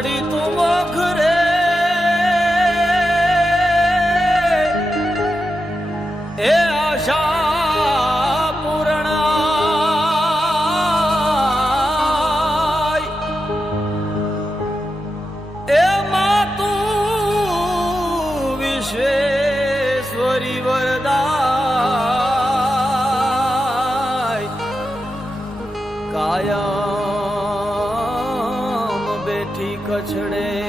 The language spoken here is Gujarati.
માડી તું મોખરે. એ આશા પૂર્ણ માતું વિશ્વેશ્વરી વરદાય. કાયમ छड़े